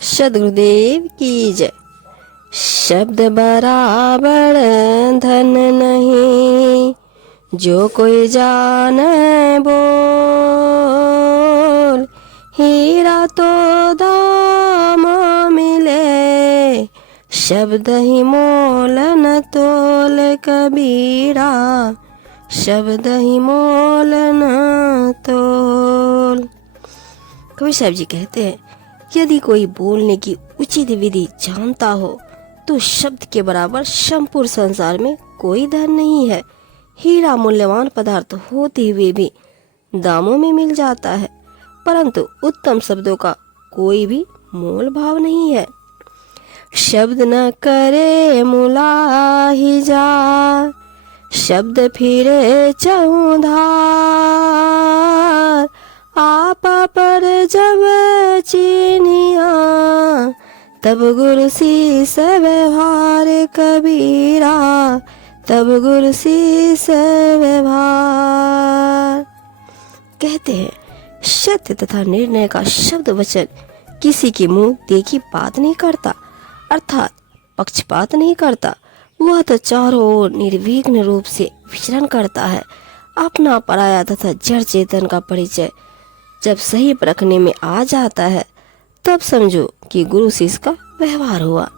सद्गुरुदेव की जय। शब्द बराबर धन नहीं, जो कोई जाने बोल। हीरा तो दाम मिले, शब्द ही मोल न तोल कबीरा, शब्द ही मोल न तोल। कबीर साहब जी कहते हैं, यदि कोई बोलने की उचित विधि जानता हो तो शब्द के बराबर संपूर्ण संसार में कोई धन नहीं है। हीरा मूल्यवान पदार्थ होते हुए भी दामों में मिल जाता है, परंतु उत्तम शब्दों का कोई भी मोल भाव नहीं है। शब्द न करे मुलाहिजा, शब्द फिरे चौधार। आपा पर जब चीनिया, तब गुरु शीस व्यवहार कबीरा, तब गुरु शीस व्यवहार। कहते हैं, सत्य तथा निर्णय का शब्द वचन किसी के मुंह देखी बात नहीं करता, अर्थात पक्षपात नहीं करता। वह तो चारों ओर निर्विघ्न रूप से विचरण करता है। अपना पराया तथा जड़ चेतन का परिचय जब सही परखने में आ जाता है, तब समझो कि गुरु शिष्य का व्यवहार हुआ।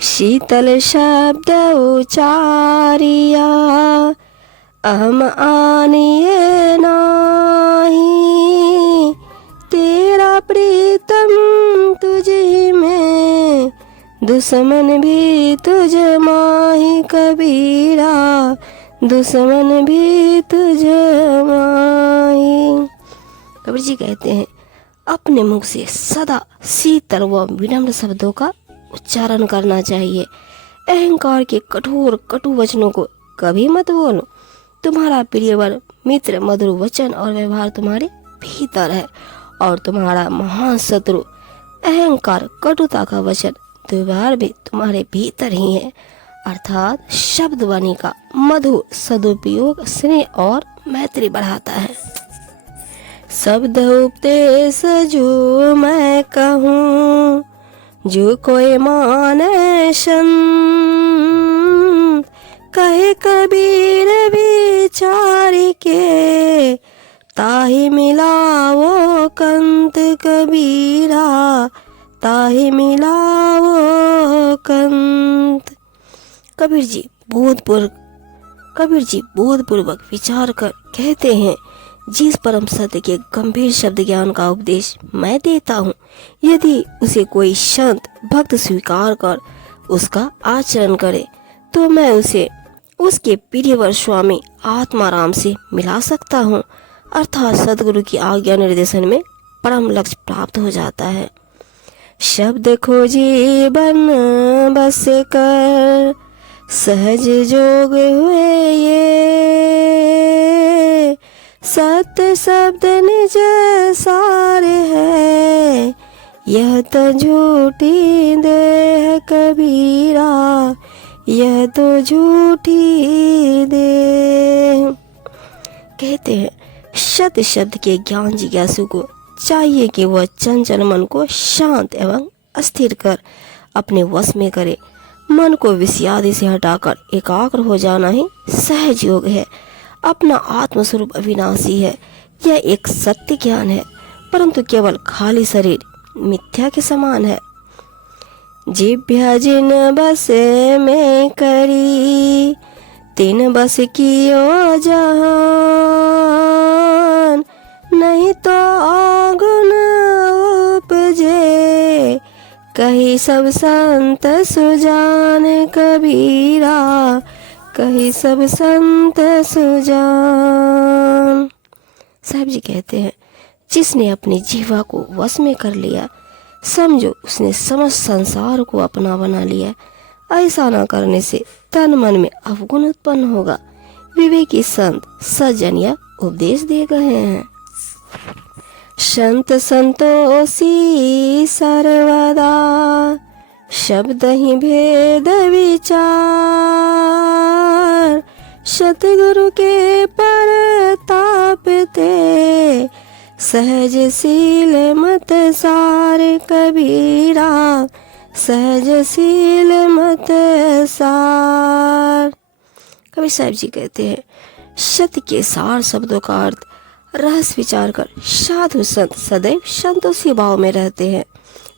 शीतल शब्द उचारिया, अहम आनिए नाही। तेरा प्रीतम तुझे में, दुश्मन भी तुझ माही कबीरा, दुश्मन भी तुझ माही। कबीर जी कहते हैं, अपने मुख से सदा शीतल व विनम्र शब्दों का उच्चारण करना चाहिए। अहंकार के कठोर कटु वचनों को कभी मत बोलो। तुम्हारा प्रियवर मित्र मधुर वचन और व्यवहार तुम्हारे भीतर है, और तुम्हारा महान शत्रु अहंकार कटुता का वचन व्यवहार भी तुम्हारे भीतर ही है। अर्थात शब्द वाणी का मधुर सदुपयोग स्नेह और मैत्री बढ़ाता है। शब्द उपदेश जो मैं कहूँ, जो कोई माने संत। कहे कबीर विचार के, ताहि मिला वो कंत कबीरा, ताहि मिला वो कंत। कबीर जी बोधपूर्वक विचार कर कहते हैं, जिस परम सत्य के गंभीर शब्द ज्ञान का उपदेश मैं देता हूँ, यदि उसे कोई संत भक्त स्वीकार कर उसका आचरण करे, तो मैं उसे उसके प्रियवर स्वामी आत्माराम से मिला सकता हूँ। अर्थात सदगुरु की आज्ञा निर्देशन में परम लक्ष्य प्राप्त हो जाता है। शब्द खोजी बन बस कर, सहज जोग हुए ये। सत्य शब्द निज सार है, यह तो झूठी देह कबीरा, यह तो झूठी देह। कहते हैं, सत्य शब्द के ज्ञान जिज्ञासु को चाहिए कि वह चंचल मन को शांत एवं अस्थिर कर अपने वश में करे। मन को विषयादि से हटाकर एकाग्र हो जाना ही सहज योग है। अपना आत्मस्वरूप अविनाशी है, यह एक सत्य ज्ञान है, परंतु केवल खाली शरीर मिथ्या के समान है। जिभ्या जिन बस में करी, तिन बस कियो जहान। नहीं तो आगुन उपजे, कही सब संत सुजान कबीरा, कही सब संत सुजान। साहब जी कहते हैं, जिसने अपनी जीवा को वश में कर लिया, समझो उसने समस्त संसार को अपना बना लिया। ऐसा न करने से तन मन में अवगुण उत्पन्न होगा। विवेकी संत सज्जन यह उपदेश दे गए हैं। संत संतोषी सर्वदा, शब्द ही भेद विचार। सतगुरु के परताप ते, सहजशील मत सार कबीरा, सहजशील मत सार। कबीर साहब जी कहते हैं, सत्य के सार शब्दों का अर्थ रहस्य विचार कर साधु संत सदैव संतोषी भाव में रहते हैं।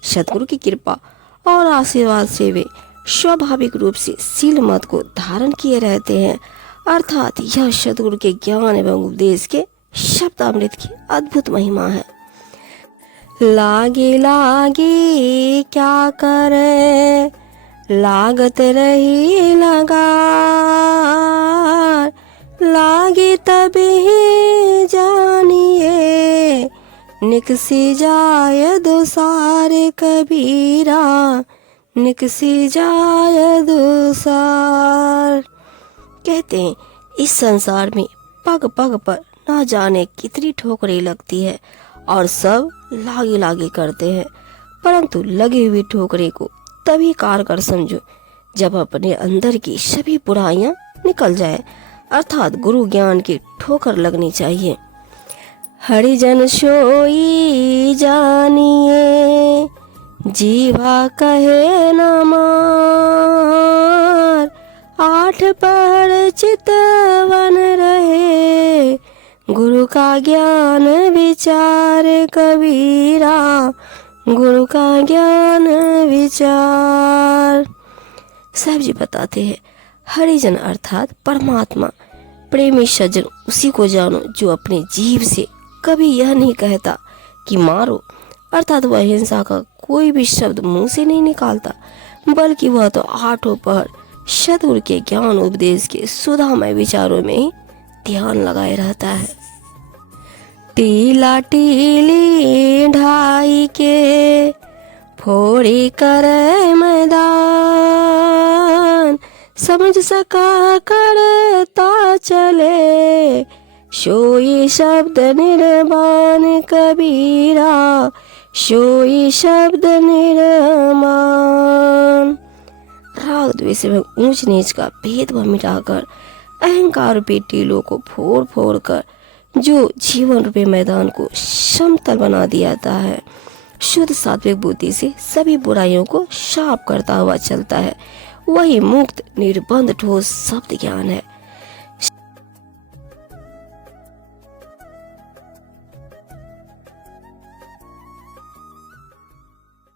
सतगुरु की कृपा और आशीर्वाद से वे स्वाभाविक रूप से शील मत को धारण किए रहते हैं, अर्थात यह सतगुरु के ज्ञान एवं उपदेश के शब्दामृत की अद्भुत महिमा है। लागे लागे क्या करे, लागत रही लगार, लागे तभी जानिए, निकसी जाय दुसार कबीरा, निकसी जाय दुसार। कहते हैं, इस संसार में पग पग पर ना जाने कितनी ठोकरें लगती है और सब लागे लागे करते हैं, परंतु लगी हुई ठोकरें को तभी कारगर समझो जब अपने अंदर की सभी बुराइयां निकल जाए, अर्थात गुरु ज्ञान की ठोकर लगनी चाहिए। हरिजन सोई जानिए, जीवा कहे न मार, आठ पहर चितवन रहे, गुरु का ज्ञान विचार कबीरा, गुरु का ज्ञान विचार। साहब जी बताते हैं, हरिजन अर्थात परमात्मा, प्रेमी सज्जन उसी को जानो जो अपने जीव से कभी यह नहीं कहता कि मारो, अर्थात वह हिंसा का कोई भी शब्द मुंह से नहीं निकालता, बल्कि वह तो आठों पहर सतगुरु के ज्ञान उपदेश के सुधामय विचारों में ही ध्यान लगाए रहता है। टीला टीली ढाई के फोड़ी करे मैदान, समझ सका करता चले, सोई शब्द निर्माण कबीरा, सोई शब्द निर्माण। राग द्वेष एवं ऊंच नीच का भेदभाव मिटाकर अहंकार रूपी टीलों को फोड़ फोड़ कर जो जीवन रूपी मैदान को समतल बना दियाता है, शुद्ध सात्विक बुद्धि से सभी बुराइयों को साफ करता हुआ चलता है, वही मुक्त निर्बंध ठोस शब्द ज्ञान है।